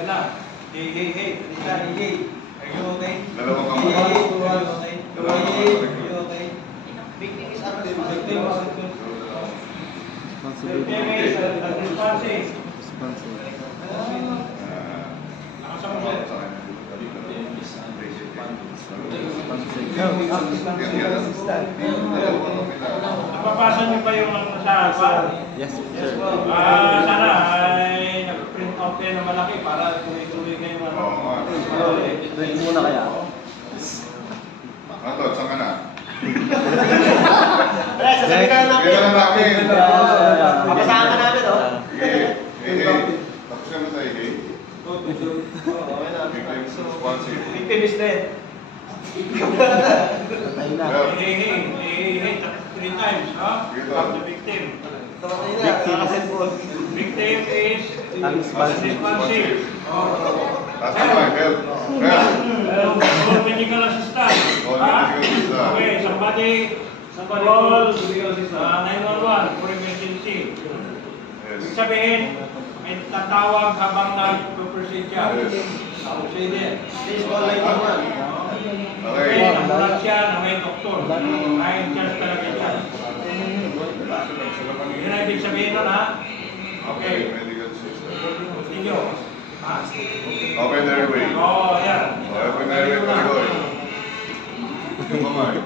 Yan na. Hey. Are you okay? Dalawang Are you okay? Victim is Napapasa niyo ba yung sa iPad? Yes, sir. Sana ay nag-print out kayo na malaki para tuloy-tuloy kayo mga. Wait muna kaya. Ano, saan ka na? sasabihin na Kaya lang namin. Papasahan ka namin, oh. Hey. Tapos ka na tayo, hey. Victim is dead. Patay na. Hey, 3 times, ha? Of the victim. Victim is unresponsive. Last time, help. Medical assistant. Okay, somebody call 911 for emergency. Ibig sabihin, may tatawag habang nag-proceed siya. Please call 911. Okay, namulat siya na may doktor. Ay, charge talaga siya. Yun ang ibig sabihin nun, ha? Okay. Continue. Open the airway. Yan. Open the airway, Parigoy. Yung kamay.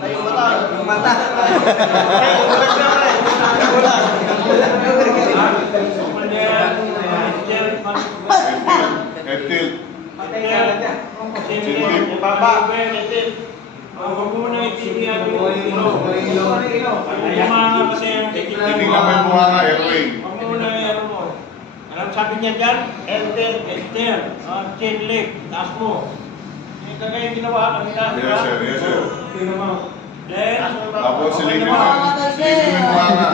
Ay, yung mata. Yung mata. Ay, yung mata siya, pre. Open yan. Head tilt. Huwag mo na itindihan yung ilong. Bumanga kasi yung titignan Hindi mo. ka may bumanga, airway. Huwag mo na yung mo. Alam sabi niya dyan? Enter. Chin lift. Taas mo. Yung kagaya ginawa kanina. Yes, sir. Yes, sir. Tingnan mo. Then, Tapos silipin mo. Silipin mo yung bumanga.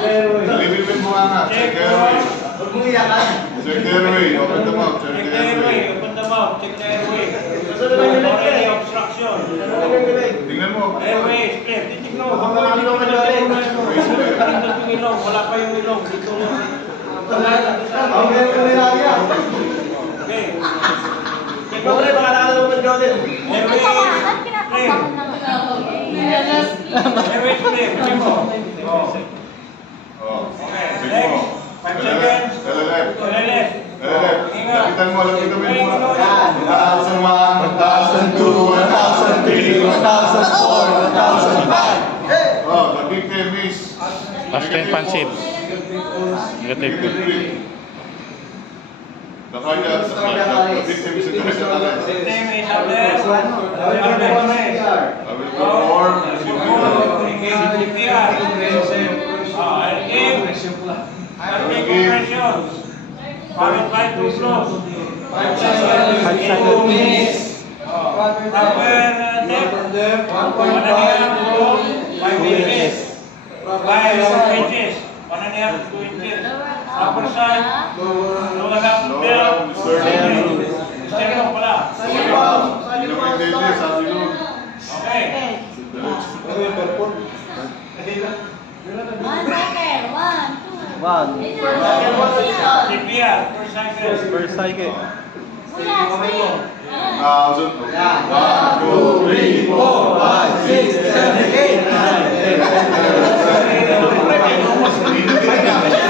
Silipin mo yung bumanga. Check the airway. Huwag mong iyakan. Check the airway. Open the mouth. Check check the the airway. airway. Open the mouth. Check the airway. Already obstruction. Tingnan mo. Airway, split. Titignan mo. Huwag mo kami naman dyan. Tingnan yung ilong. Wala pa yung ilong. Dito mo. Okay. Check mo rin, baka nakalala mo dyan. Airway, split. Airway, split. Check mo. Okay. Check mo. 5 seconds. Left. Left. Lapitan mo yung mga. 1,001, 1,002, 1,003, 1,004, 1,005. Oh, the victim is Pastel pansit. Negative. The cardiac, the victim is in the cardiac. Victim is out there. I will perform CPR. Compression. Powered by 2 flows. 2 minutes. Proper depth. 1.5 to 5 inches. 5 inches. 1.5 to 2 inches. Upper side. Lower half of belt. Stereo pala. Okay. 1 second. 1, 2. 1. CPR. First cycle. First cycle. 1, 2, 1, 2, 3, 4, 5, 6, 7, 8, 9, 10.